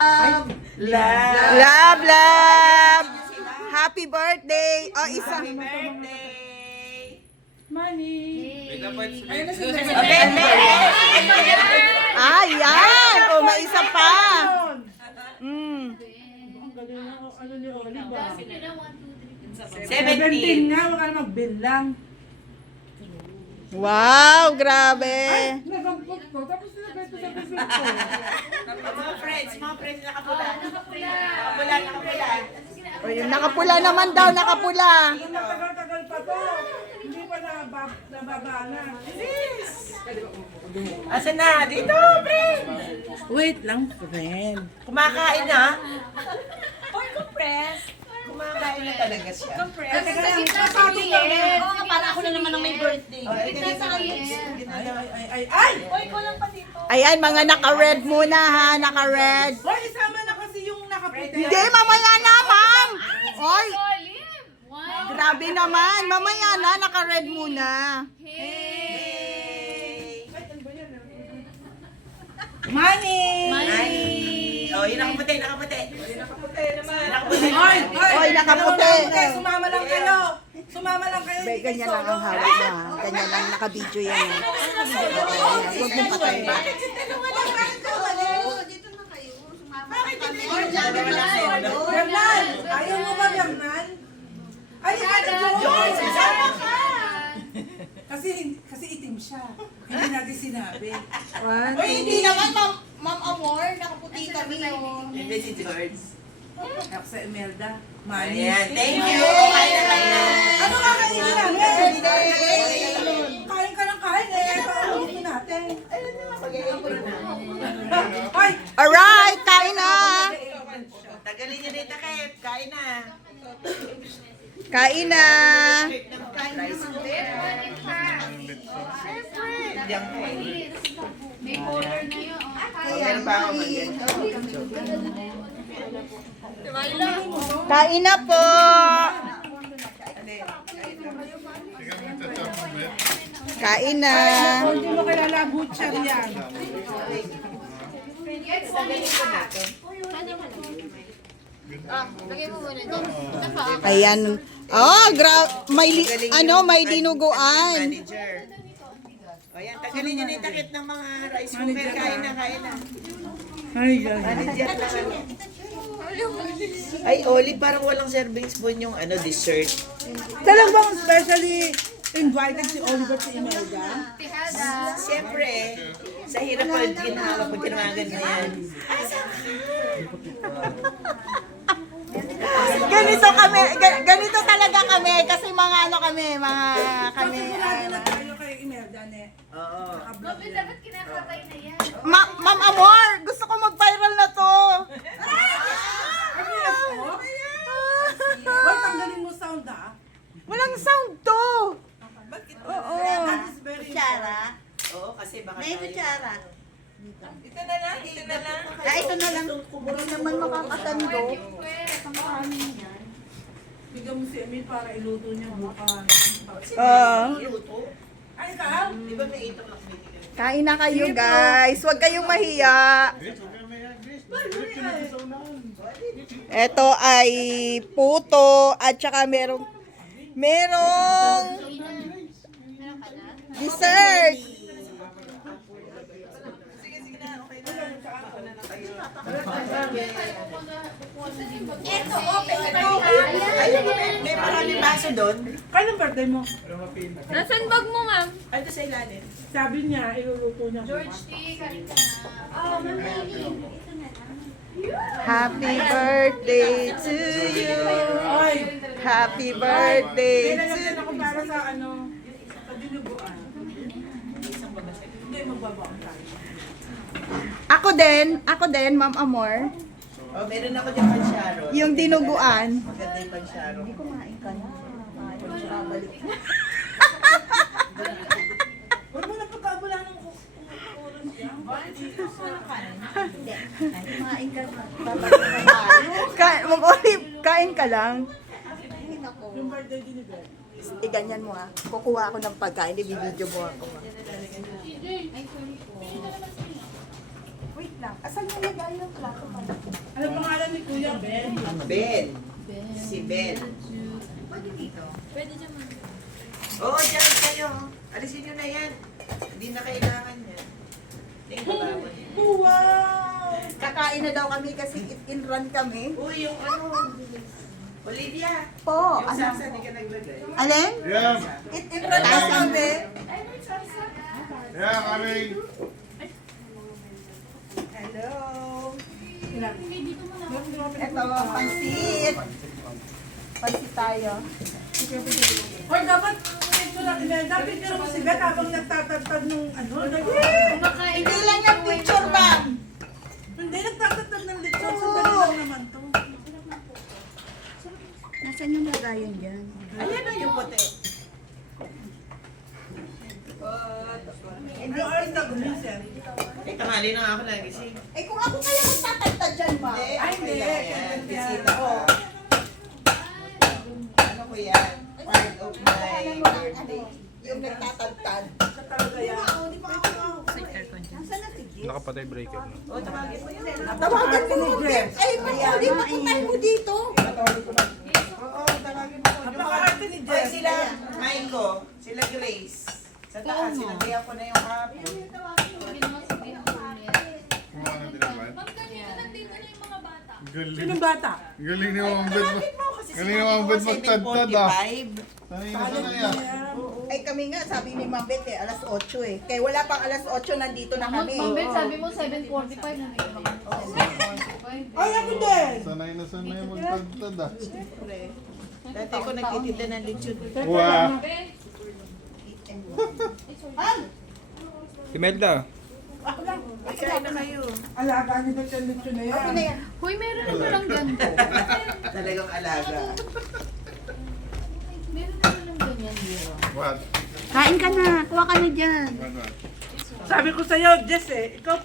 Love. Love, love. Happy birthday. Oh, isa. Happy birthday. Money. Ayun na si Ayan. Oh, may isa pa. Ang galing ng ano ni Oliva. 17. nga, wala ka magbilang. Wow, grabe. Nagampot ko, tapos nilagay ito sa bibig ko. Mga friends nakapula. Nakapula. O, yung nakapula naman daw, nakapula. Yung matagal-tagal pa to, hindi pa nababa na. Asan na? Dito, friend. Wait lang, friend. Kumakain na. Or compress. Kumakain na talaga siya. Teka lang, Oo nga, para ako na naman ang may birthday. ay! Ayan, mga naka-red muna ha, naka-red. Hoy, isama na kasi yung nakaputi. Hindi, mamaya na, ma'am. Oy, One. grabe naman. Mamaya na, naka-red muna. Money! Oh, yun nakaputi. Nakaputi naman. Oy, nakaputi. Sumama lang kayo. Sumama lang kayo. Be, ganyan lang ang hawak na. Ganyan lang, naka-video yan. Huwag mong patayin. Bernal! Ayaw mo ba, Bernal? Ay, George! Sasama ka! Kasi itim siya. Hindi natin sinabi. Uy, hindi naman, Ma'am Amor. Nakaputi kami. Hindi si George. Ako sa Imelda. Money. Ayan, thank you. Kain na. Ano kakainin namin? Kain ka ng kain eh. Paulit natin. Ay! Alright, kain na. Tagalin niyo din takip. Kain na. Kain na. Diyan po. May color na yun. Meron pa ako magyan. Kain na po. Kain na. Hindi mo kilala butcher yan. Lagay mo muna dyan. Ayan. Oh, may dinuguan. Manager. Ayan, tagalin niyo na yung takip ng mga rice cooker. Kain na. Ay, ay. Manager lang. Ay, Oli, parang walang serving spoon yung dessert. Talagang specially invited si Oliver si Imelda. Siyempre, sa hirap pag ginawa pag tinawagan na yan. Ganito talaga kami kasi mga kami. Sigurado na tayo kay Imelda, ne? Oo. Dapat kinakatay na yan. Ma'am Amor, gusto ko mag-viral na to. Hoy, tanggalin mo sound ah. Walang sound to. Bakit? Oo. That is very important. Oo, kasi baka May kutsara. Ito na lang. Ito na lang. Hindi naman makakasando. Bigyan mo si Emil para iluto niya bukas. Iluto. Ay, ikaw? Di ba may 8 o'clock meeting? Kain na kayo, guys. Huwag kayong mahiya. Ito ay puto at saka merong dessert. May maraming baso doon. Kailan birthday mo? Nasaan bag mo, ma'am? Ano sa ilalim? Sabi niya, iluluto niya bukas. Karin ka na. Oh, ma'am. Happy birthday to you. Oy! Happy birthday Kailan to natin ako para sa sa dinuguan. Hindi, magbabaon tayo. Ako din, Ma'am Amor. Oh, meron ako dyan pansyaro. Yung dinuguan. Maganda yung pansyaro. Huwag mo na pagkabula ng oras yan. Kain ka lang. Yung birthday din ni Beth. Ganyan mo Kukuha ako ng pagkain, i-video mo ako. Wait lang. Asan yung lagay ng plato? Ben. Ben. Si Ben. Pwede dyan man. Oo, dyan kayo. Alisin nyo na yan. Hindi na kailangan yan. Tingnan ko naman. Wow! Kakain na daw kami kasi in-run kami. Uy, yung ano. Olivia. Po, Yung ano? salsa, hindi ka naglagay. Alin? Yeah, In-run daw kami. yeah, coming. Hello. Dito mo na. Ito, pansit. Pansit tayo. Hoy, dapat ito lang, dapat pero mo si Beth habang nagtatagtag nung ano. Kumakain Hindi lang yung picture, ma'am. Hindi, nagtatagtag ng lechon. Sandali lang naman to. Nasaan yung lagayan dyan? Ayan na yung puti. Hindi, hindi, gumising. Eh, tanghali na nga ako nagising. Eh, kung ako kaya magtatagtad dyan, ma'am. Ay, hindi. Ayan, bisita ko. Ano ko yan? Part of my birthday. Yung nagtatagtad. Sa talaga yan. Nasaan na si Jess? Nakapatay breaker na. O, tawagin mo yun. Tawagan mo mo, Jess. Ay, hindi makutay mo dito. Oo, tawagin mo. Napaka-arte ni Hoy, Jess. sila, Maiko, sila Grace. Sa taas, sinabihan ko na yung hapon. Hindi naman sabihin ko ulit. Kumuha ng tinaban. Ma'am, kanina nandito na yung mga bata. Galing. Sinong bata? Galing ni Ma'am Bet. Kasi Galing ni sinabi Ma'am ko Bet kasi magtagtad ah. 7:45. Sanay na sanay ah. Ay, kami nga, sabi ni Ma'am Beth eh, alas 8 eh. Kaya wala pang alas 8, nandito na kami. Ma'am Ben, sabi mo 7:45 nandito na kami. 7:45. Ay, ako din. Sanay na sanay magtagtad ah. Dati ako nagtitinda ng lechon. Wow. Ben, Imelda, Kain na kayo. Alaga niyo ba yung lechon na yan? Okay na yan. Hoy, meron na palang ganito. Talagang alaga. Meron na palang ganyan, Biro. What? Kain ka na, kuha ka na dyan. What? Sabi ko sa'yo, Jess eh, ikaw